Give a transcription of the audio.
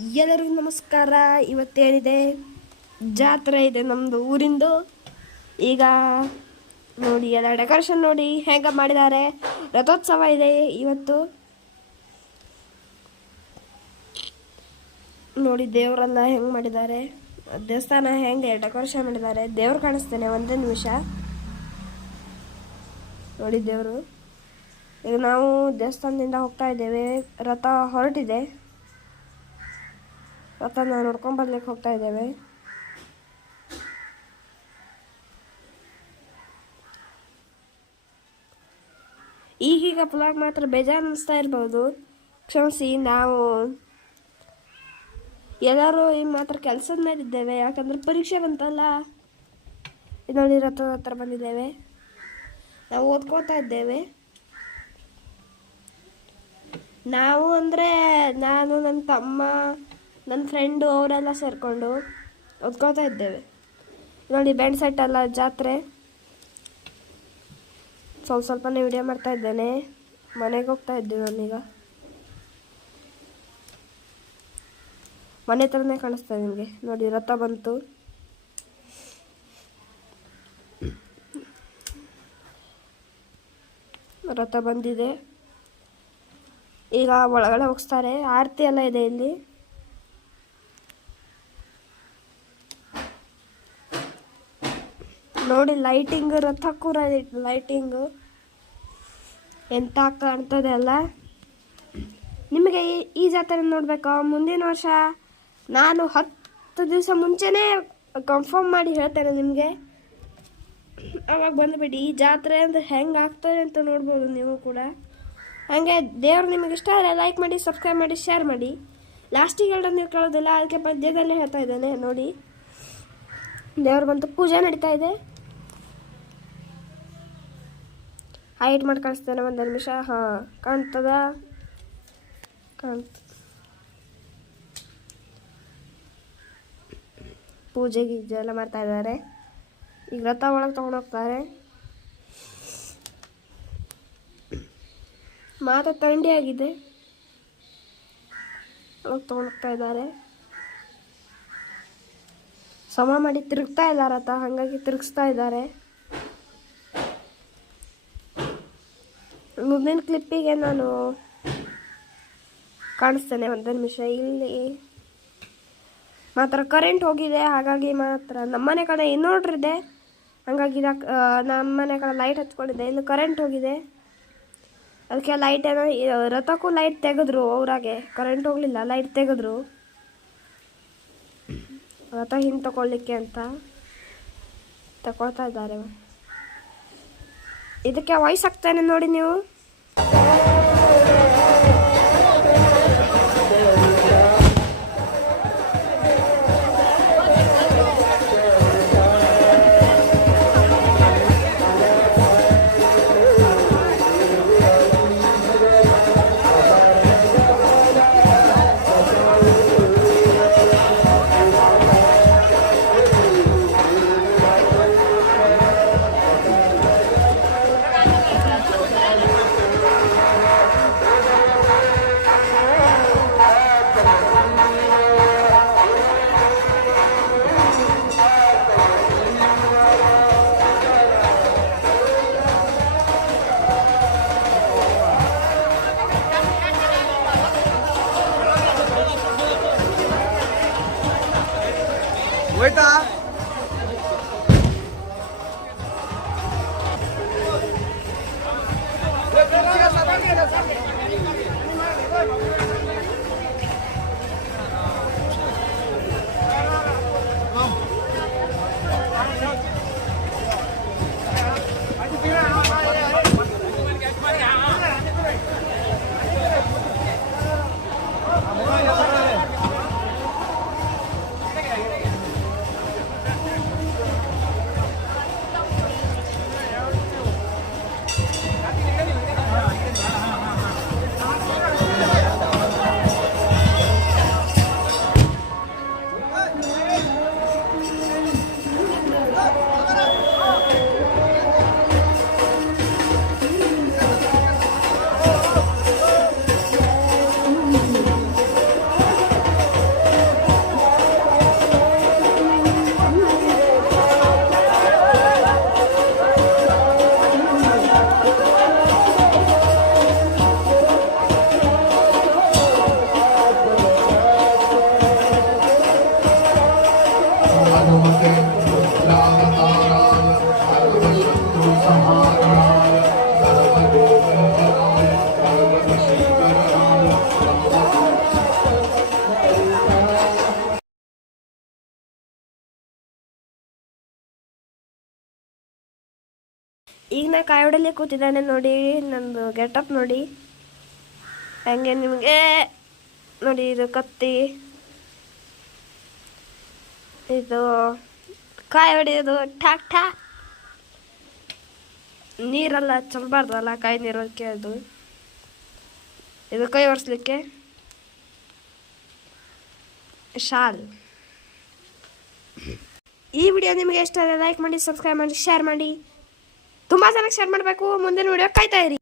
ಎಲ್ಲರಿಗೂ ನಮಸ್ಕಾರ. ಇವತ್ತೇನಿದೆ, ಜಾತ್ರೆ ಇದೆ ನಮ್ಮದು ಊರಿಂದು. ಈಗ ನೋಡಿ, ಎಲ್ಲ ಡೆಕೋರೇಷನ್ ನೋಡಿ ಹೇಗೆ ಮಾಡಿದ್ದಾರೆ. ರಥೋತ್ಸವ ಇದೆ ಇವತ್ತು. ನೋಡಿ ದೇವರೆಲ್ಲ ಹೆಂಗೆ ಮಾಡಿದ್ದಾರೆ, ದೇವಸ್ಥಾನ ಹೆಂಗೆ ಡೆಕೋರೇಷನ್ ಮಾಡಿದ್ದಾರೆ. ದೇವ್ರು ಕಾಣಿಸ್ತೇನೆ, ಒಂದೇ ನಿಮಿಷ. ನೋಡಿ ದೇವರು. ಈಗ ನಾವು ದೇವಸ್ಥಾನದಿಂದ ಹೋಗ್ತಾ ಇದ್ದೇವೆ. ರಥ ಹೊರಟಿದೆ. ರಥನ ನೋಡ್ಕೊಂಡು ಬರ್ಲಿಕ್ಕೆ ಹೋಗ್ತಾ ಇದ್ದೇವೆ. ಈಗೀಗ ಬ್ಲಾಗ್ ಮಾತ್ರ ಬೇಜಾರು ಅನಿಸ್ತಾ ಇರ್ಬೋದು, ಕ್ಷಮಿಸಿ. ನಾವು ಎಲ್ಲರೂ ಈಗ ಮಾತ್ರ ಕೆಲಸದ ಮೇಲಿದ್ದೇವೆ, ಯಾಕಂದ್ರೆ ಪರೀಕ್ಷೆ ಬಂತಲ್ಲ. ನೋಡಿ ರಥದ ಹತ್ರ ಬಂದಿದ್ದೇವೆ. ನಾವು ಓದ್ಕೋತಾ ಇದ್ದೇವೆ. ನಾವು ಅಂದರೆ ನಾನು, ನನ್ನ ತಮ್ಮ, ನನ್ನ ಫ್ರೆಂಡು ಅವರೆಲ್ಲ ಸೇರಿಕೊಂಡು ಓದ್ಕೋತಾ ಇದ್ದೇವೆ. ನೋಡಿ ಬ್ಯಾಂಡ್ ಸೆಟ್ ಎಲ್ಲ ಜಾತ್ರೆ. ಸ್ವಲ್ಪನೇ ವಿಡಿಯೋ ಮಾಡ್ತಾ ಇದ್ದೇನೆ. ಮನೆಗೆ ಹೋಗ್ತಾ ಇದ್ದೀವಿ ನಾನೀಗ. ಮನೆ ಥರನೇ ಕಾಣಿಸ್ತಾ ಇದೆ ನಿಮಗೆ. ನೋಡಿ ರಥ ಬಂತು. ರಥ ಬಂದಿದೆ. ಈಗ ಒಳಗಡೆ ಹೋಗಿಸ್ತಾರೆ. ಆರತಿ ಎಲ್ಲ ಇದೆ ಇಲ್ಲಿ. ನೋಡಿ ಲೈಟಿಂಗ್, ರಥ ಕೂಡ ಲೈಟಿಂಗು ಎಂತ ಕಾಣ್ತದೆ ಅಲ್ಲ. ನಿಮಗೆ ಈ ಜಾತ್ರೆ ನೋಡ್ಬೇಕಾ? ಮುಂದಿನ ವರ್ಷ ನಾನು 10 ದಿವಸ ಮುಂಚೆನೇ ಕನ್ಫರ್ಮ್ ಮಾಡಿ ಹೇಳ್ತೇನೆ ನಿಮಗೆ. ಅವಾಗ ಬಂದುಬಿಡಿ. ಈ ಜಾತ್ರೆ ಅಂದರೆ ಹೆಂಗೆ ಆಗ್ತದೆ ಅಂತ ನೋಡ್ಬೋದು ನೀವು ಕೂಡ. ಹಾಗೆ ದೇವ್ರು ನಿಮಗೆ ಇಷ್ಟ ಆದರೆ ಲೈಕ್ ಮಾಡಿ, ಸಬ್ಸ್ಕ್ರೈಬ್ ಮಾಡಿ, ಶೇರ್ ಮಾಡಿ. ಲಾಸ್ಟಿಗೆ ಹೇಳೋದು ನೀವು ಕೇಳೋದಿಲ್ಲ, ಅದಕ್ಕೆ ಮಧ್ಯದಲ್ಲೇ ಹೇಳ್ತಾ ಇದ್ದಾನೆ. ನೋಡಿ ದೇವ್ರು ಬಂತು, ಪೂಜೆ ನಡೀತಾ ಇದೆ. ಹೈಟ್ ಮಾಡಿ ಕಾಣಿಸ್ತೇನೆ, ಒಂದು ನಿಮಿಷ. ಹಾಂ, ಕಾಣ್ತದ? ಪೂಜೆ ಗೀಜೆ ಎಲ್ಲ ಮಾಡ್ತಾ ಇದ್ದಾರೆ. ಈಗ ರಥ ಒಳಗೆ ತೊಗೊಂಡೋಗ್ತಾರೆ. ಮಾತ್ರ ಥಂಡಿ ಆಗಿದೆ. ಒಳಗೆ ತೊಗೊಂಡೋಗ್ತಾ ಇದ್ದಾರೆ. ಸಮ ಮಾಡಿ ತಿರುಗ್ತಾ ಇಲ್ಲ ರಥ, ಹಾಗಾಗಿ ತಿರುಗಿಸ್ತಾ ಇದ್ದಾರೆ. ಮುಂದಿನ ಕ್ಲಿಪ್ಪಿಗೆ ನಾನು ಕಾಣಿಸ್ತೇನೆ, ಒಂದು ನಿಮಿಷ. ಇಲ್ಲಿ ಮಾತ್ರ ಕರೆಂಟ್ ಹೋಗಿದೆ, ಹಾಗಾಗಿ ಮಾತ್ರ ನಮ್ಮನೆ ಕಡೆ ಇನ್ವರ್ಟರ್ ಇದೆ, ಹಾಗಾಗಿ ನಮ್ಮನೆ ಕಡೆ ಲೈಟ್ ಹಚ್ಕೊಂಡಿದೆ. ಇಲ್ಲಿ ಕರೆಂಟ್ ಹೋಗಿದೆ, ಅದಕ್ಕೆ ಲೈಟ್ ಏನೋ ರಥಕ್ಕೂ ಲೈಟ್ ತೆಗೆದ್ರು. ಅವರಾಗೆ ಕರೆಂಟ್ ಹೋಗಲಿಲ್ಲ, ಲೈಟ್ ತೆಗೆದ್ರು ರಥ ಹಿಂದೆ ತಗೊಳ್ಳಿಕ್ಕೆ ಅಂತ. ತಗೊಳ್ತಾ ಇದ್ದಾರೆ. ಇದಕ್ಕೆ ವಾಯ್ಸ್ ಆಗ್ತಾನೆ ನೋಡಿ ನೀವು. ಹೋಯ್ತಾ? ಈಗ ನಾ ಕಾಯಿ ಹೊಡಲಿ ಕೂತಿದ್ದಾನೆ ನೋಡಿ, ನಂದು ಗೆಟಪ್ ನೋಡಿ ಹಂಗೆ ನಿಮಗೆ ನೋಡಿ. ಇದು ಕತ್ತಿ, ಇದು ಕಾಯಿ ಹೊಡೆಯೋದು, ಠಾಕ್ ಠಾಕ್. ನೀರೆಲ್ಲ ಚಲ್ಬಾರ್ದಲ್ಲ, ಕಾಯಿ ನೀರೋಕ್ಕೆ. ಅದು ಇದು ಕೈ ಒರೆಸ್ಲಿಕ್ಕೆ ಶಾಲ್. ಈ ವಿಡಿಯೋ ನಿಮಗೆ ಇಷ್ಟ ಆದರೆ ಲೈಕ್ ಮಾಡಿ, ಸಬ್ಸ್ಕ್ರೈಬ್ ಮಾಡಿ, ಶೇರ್ ಮಾಡಿ. ತುಂಬ ಜನಕ್ಕೆ ಶೇರ್ ಮಾಡಬೇಕು. ಮುಂದಿನ ವಿಡಿಯೋ ಕಾಯ್ತಾ ಇರಿ.